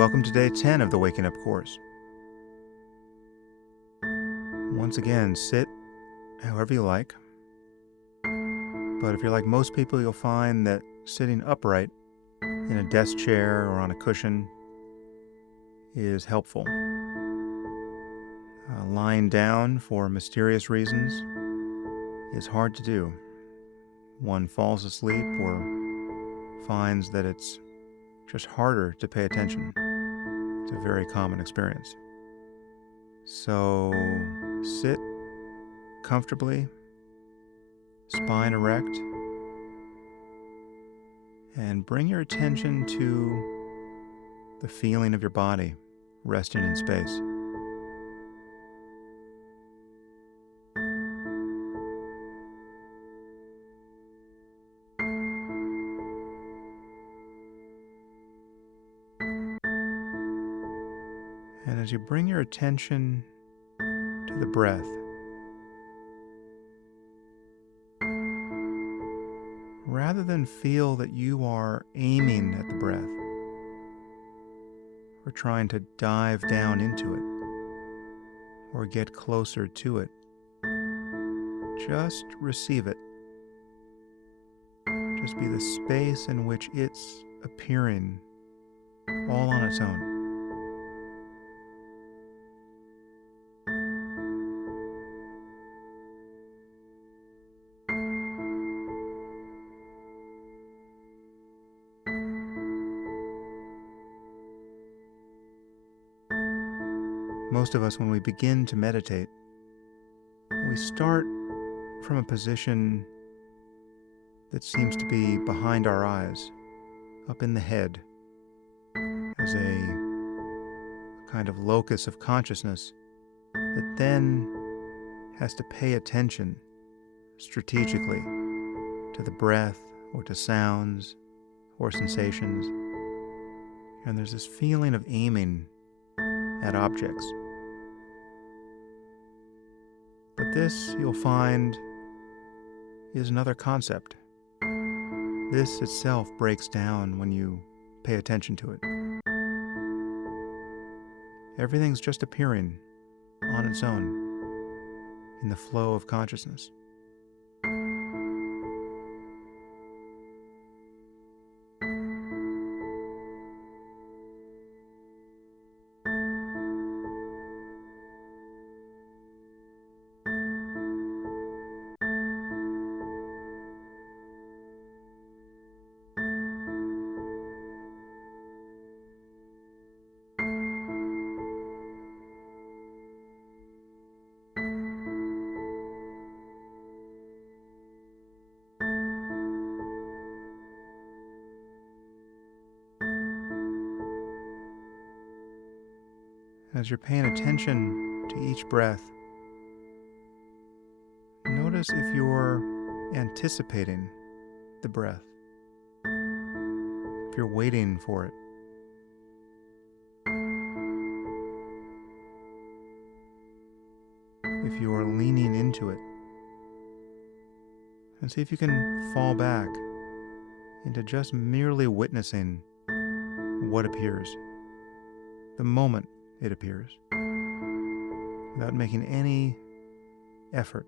welcome to day 10 of the Waking Up course. Once again, sit however you like. But if you're like most people, you'll find that sitting upright in a desk chair or on a cushion is helpful. Lying down for mysterious reasons is hard to do. One falls asleep or finds that it's just harder to pay attention. It's a very common experience. So sit comfortably, spine erect, and bring your attention to the feeling of your body resting in space. And as you bring your attention to the breath, rather than feel that you are aiming at the breath or trying to dive down into it or get closer to it, just receive it. Just be the space in which it's appearing all on its own. Most of us, when we begin to meditate, we start from a position that seems to be behind our eyes, up in the head, as a kind of locus of consciousness that then has to pay attention strategically to the breath or to sounds or sensations. And there's this feeling of aiming at objects. But this, you'll find, is another concept. This itself breaks down when you pay attention to it. Everything's just appearing on its own in the flow of consciousness. As you're paying attention to each breath, notice if you're anticipating the breath, if you're waiting for it. If you're leaning into it. And see if you can fall back into just merely witnessing what appears, the moment it appears, without making any effort.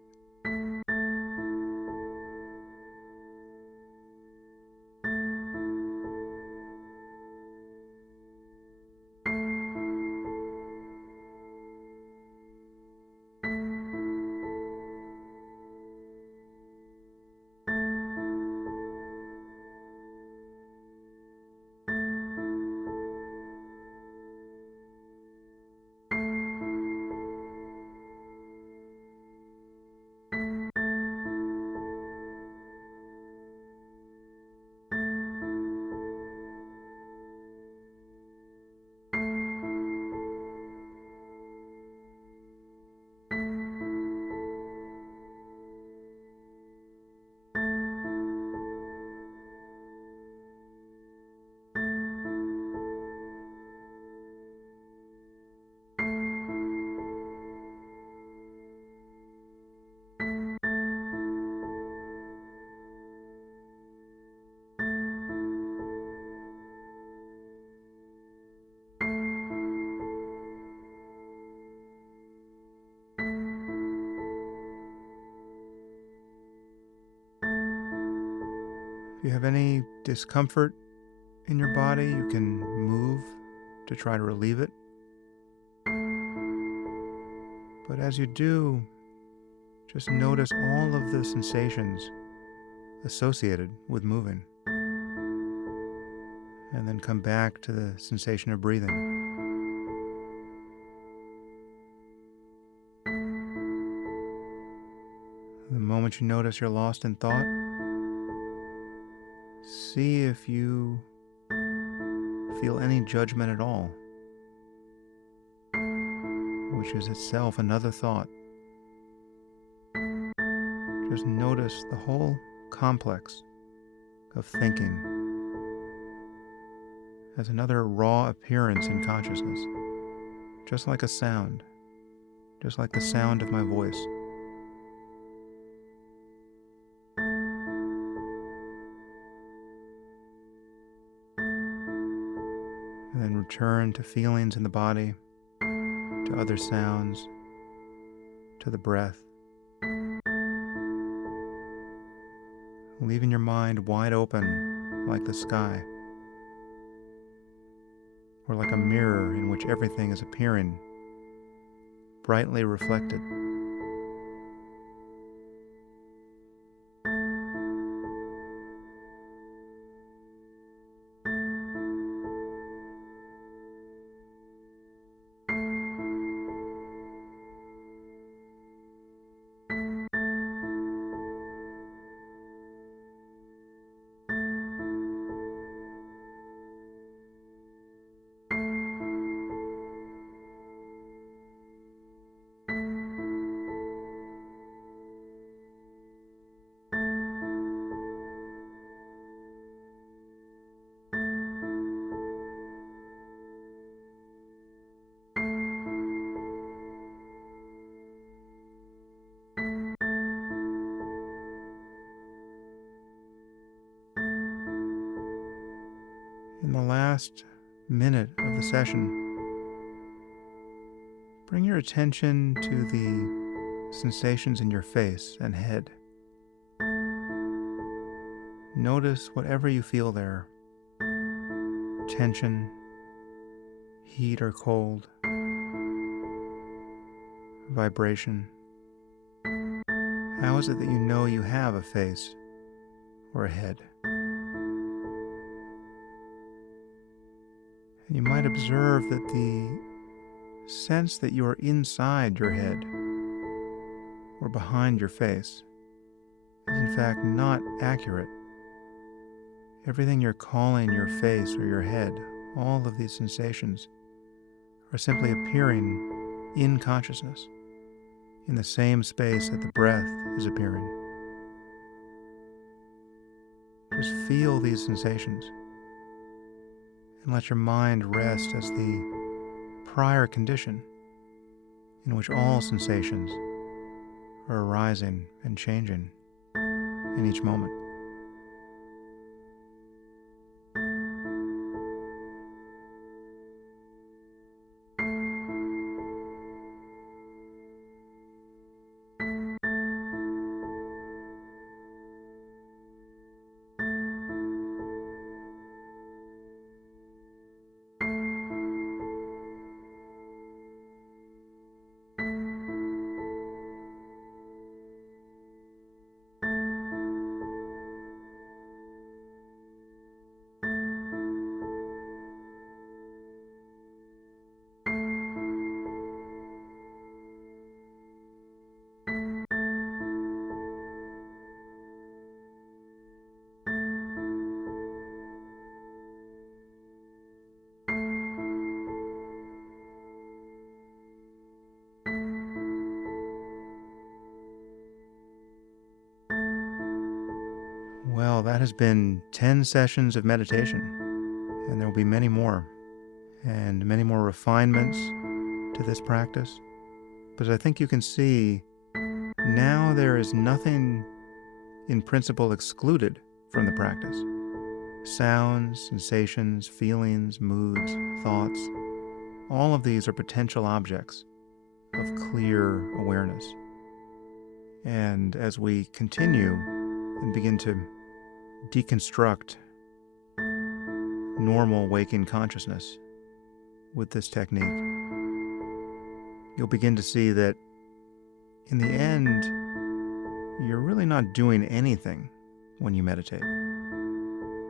If you have any discomfort in your body, you can move to try to relieve it. But as you do, just notice all of the sensations associated with moving. And then come back to the sensation of breathing. The moment you notice you're lost in thought, see if you feel any judgment at all, which is itself another thought. Just notice the whole complex of thinking as another raw appearance in consciousness, just like a sound, just like the sound of my voice. And then return to feelings in the body, to other sounds, to the breath. Leaving your mind wide open like the sky, or like a mirror in which everything is appearing, brightly reflected. In the last minute of the session, bring your attention to the sensations in your face and head. Notice whatever you feel there: tension, heat or cold, vibration. How is it that you know you have a face or a head? And you might observe that the sense that you are inside your head or behind your face is in fact not accurate. Everything you're calling your face or your head, all of these sensations, are simply appearing in consciousness, in the same space that the breath is appearing. Just feel these sensations and let your mind rest as the prior condition in which all sensations are arising and changing in each moment. Well, that has been 10 sessions of meditation, and there will be many more, and many more refinements to this practice. But I think you can see now there is nothing in principle excluded from the practice. Sounds, sensations, feelings, moods, thoughts, all of these are potential objects of clear awareness. And as we continue and begin to deconstruct normal waking consciousness with this technique, you'll begin to see that in the end, you're really not doing anything when you meditate.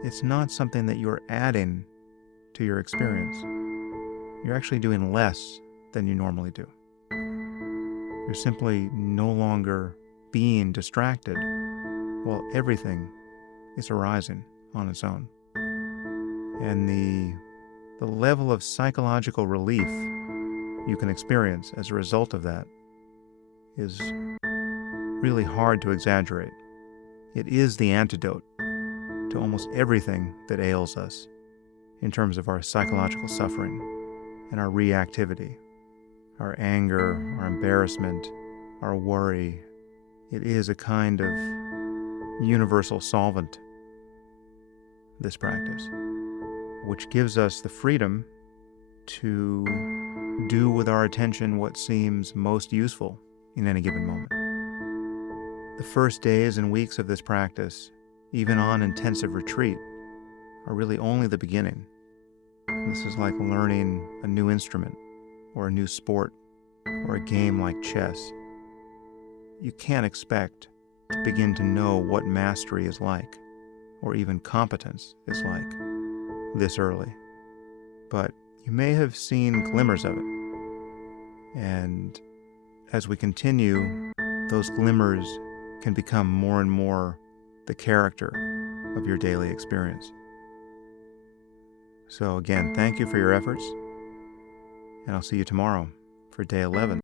It's not something that you're adding to your experience. You're actually doing less than you normally do. You're simply no longer being distracted while everything is arising on its own. And the level of psychological relief you can experience as a result of that is really hard to exaggerate. It is the antidote to almost everything that ails us in terms of our psychological suffering and our reactivity, our anger, our embarrassment, our worry. It is a kind of universal solvent, this practice, which gives us the freedom to do with our attention what seems most useful in any given moment. The first days and weeks of this practice, even on intensive retreat, are really only the beginning. This is like learning a new instrument or a new sport or a game like chess. You can't expect to begin to know what mastery is like or even competence is like this early. But you may have seen glimmers of it. And as we continue, those glimmers can become more and more the character of your daily experience. So again, thank you for your efforts, and I'll see you tomorrow for day 11.